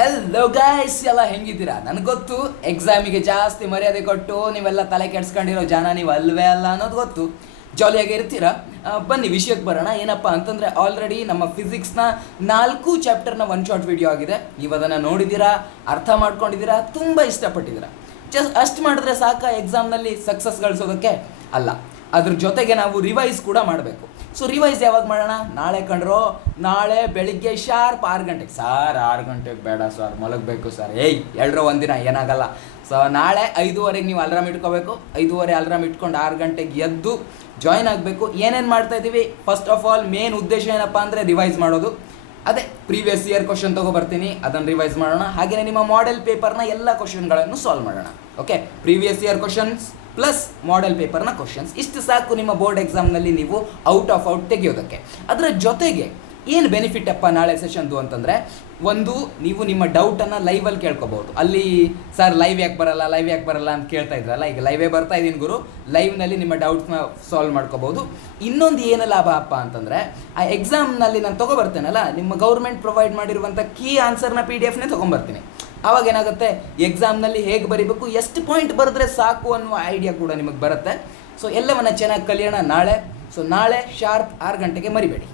Hello guys, ಎಲ್ಲ ಹೆಂಗಿದ್ದೀರಾ? ನನಗೆ ಗೊತ್ತು ಎಕ್ಸಾಮಿಗೆ ಜಾಸ್ತಿ ಮರ್ಯಾದೆ ಕೊಟ್ಟು ನೀವೆಲ್ಲ ತಲೆ ಕೆಡ್ಸ್ಕೊಂಡಿರೋ ಜನ ನೀವು ಅಲ್ವೇ ಅಲ್ಲ ಅನ್ನೋದು ಗೊತ್ತು. ಜಾಲಿಯಾಗಿ ಇರ್ತೀರಾ. ಬನ್ನಿ ವಿಷಯಕ್ಕೆ ಬರೋಣ. ಏನಪ್ಪ ಅಂತಂದರೆ ಆಲ್ರೆಡಿ ನಮ್ಮ ಫಿಸಿಕ್ಸ್ನ 4 ಚಾಪ್ಟರ್ನ ಒನ್ ಶಾರ್ಟ್ ವಿಡಿಯೋ ಆಗಿದೆ. ನೀವು ಅದನ್ನು ನೋಡಿದ್ದೀರಾ, ಅರ್ಥ ಮಾಡ್ಕೊಂಡಿದ್ದೀರಾ, ತುಂಬ ಇಷ್ಟಪಟ್ಟಿದ್ದೀರಾ. ಜಸ್ಟ್ ಅಷ್ಟು ಮಾಡಿದ್ರೆ ಸಾಕ ಎಕ್ಸಾಮ್ನಲ್ಲಿ ಸಕ್ಸಸ್ ಗಳಿಸೋದಕ್ಕೆ? ಅಲ್ಲ, ಅದ್ರ ಜೊತೆಗೆ ನಾವು ರಿವೈಸ್ ಕೂಡ ಮಾಡಬೇಕು. ಸೊ ರಿವೈಸ್ ಯಾವಾಗ ಮಾಡೋಣ? ನಾಳೆ ಕಂಡ್ರೋ, ನಾಳೆ ಬೆಳಿಗ್ಗೆ ಶಾರ್ಪ್ 6 ಗಂಟೆಗೆ. ಸರ್ 6 ಗಂಟೆಗೆ ಬೇಡ ಸರ್, ಮಲಗಬೇಕು ಸರ್. ಎಲ್ರೋ ಒಂದಿನ ಏನಾಗಲ್ಲ. ಸೊ ನಾಳೆ 5:30 ನೀವು ಅಲಾರಾಮ್ ಇಟ್ಕೋಬೇಕು. 5:30 ಅಲಾರಾಮ್ ಇಟ್ಕೊಂಡು 6 ಗಂಟೆಗೆ ಎದ್ದು ಜಾಯ್ನ್ ಆಗಬೇಕು. ಏನೇನು ಮಾಡ್ತಾ ಇದ್ದೀವಿ? ಫಸ್ಟ್ ಆಫ್ ಆಲ್ ಮೇನ್ ಉದ್ದೇಶ ಏನಪ್ಪ ಅಂದರೆ ರಿವೈಸ್ ಮಾಡೋದು. ಅದೇ ಪ್ರೀವಿಯಸ್ ಇಯರ್ ಕ್ವಶನ್ ತೊಗೊಬರ್ತೀನಿ, ಅದನ್ನು ರಿವೈಸ್ ಮಾಡೋಣ. ಹಾಗೆಯೇ ನಿಮ್ಮ ಮಾಡೆಲ್ ಪೇಪರ್ನ ಎಲ್ಲ ಕ್ವಶನ್ಗಳನ್ನು ಸಾಲ್ವ್ ಮಾಡೋಣ. Okay, previous year questions plus model ಪೇಪರ್ನ ಕ್ವಶನ್ಸ್, ಇಷ್ಟು ಸಾಕು ನಿಮ್ಮ ಬೋರ್ಡ್ ಎಕ್ಸಾಮ್ನಲ್ಲಿ ನೀವು ಔಟ್ ಆಫ್ ಔಟ್ ತೆಗೆಯೋದಕ್ಕೆ. ಅದರ ಜೊತೆಗೆ ಏನು ಬೆನಿಫಿಟ್ ಅಪ್ಪ ನಾಳೆ ಸೆಷನ್ದು ಅಂತಂದರೆ, ಒಂದು, ನೀವು ನಿಮ್ಮ ಡೌಟನ್ನು ಲೈವಲ್ಲಿ ಕೇಳ್ಕೊಬೋದು. ಅಲ್ಲಿ ಸರ್ ಲೈವ್ ಯಾಕೆ ಬರಲ್ಲ ಅಂತ ಕೇಳ್ತಾ ಇದ್ರಲ್ಲ, ಈಗ ಲೈವೇ ಬರ್ತಾ ಇದ್ದೀನಿ ಗುರು, ಲೈವ್ನಲ್ಲಿ ನಿಮ್ಮ ಡೌಟ್ಸ್ನ ಸಾಲ್ವ್ ಮಾಡ್ಕೋಬೋದು. ಇನ್ನೊಂದು ಏನು ಲಾಭ ಅಪ್ಪ ಅಂತಂದರೆ, ಆ ಎಕ್ಸಾಮ್ನಲ್ಲಿ ನಾನು ತೊಗೊಬರ್ತೇನಲ್ಲ, ನಿಮ್ಮ ಗೌರ್ಮೆಂಟ್ ಪ್ರೊವೈಡ್ ಮಾಡಿರುವಂಥ ಕೀ ಆನ್ಸರ್ನ PDF ತೊಗೊಂಬರ್ತೀನಿ. ಆವಾಗ ಏನಾಗುತ್ತೆ, ಎಕ್ಸಾಮ್ನಲ್ಲಿ ಹೇಗೆ ಬರೀಬೇಕು, ಎಷ್ಟು ಪಾಯಿಂಟ್ ಬರೆದ್ರೆ ಸಾಕು ಅನ್ನುವ ಐಡಿಯಾ ಕೂಡ ನಿಮಗೆ ಬರುತ್ತೆ. ಸೊ ಎಲ್ಲವನ್ನ ಚೆನ್ನಾಗಿ ಕಲಿಯೋಣ ನಾಳೆ. ಸೊ ನಾಳೆ ಶಾರ್ಪ್ 6 ಗಂಟೆಗೆ ಮರಿಬೇಡಿ.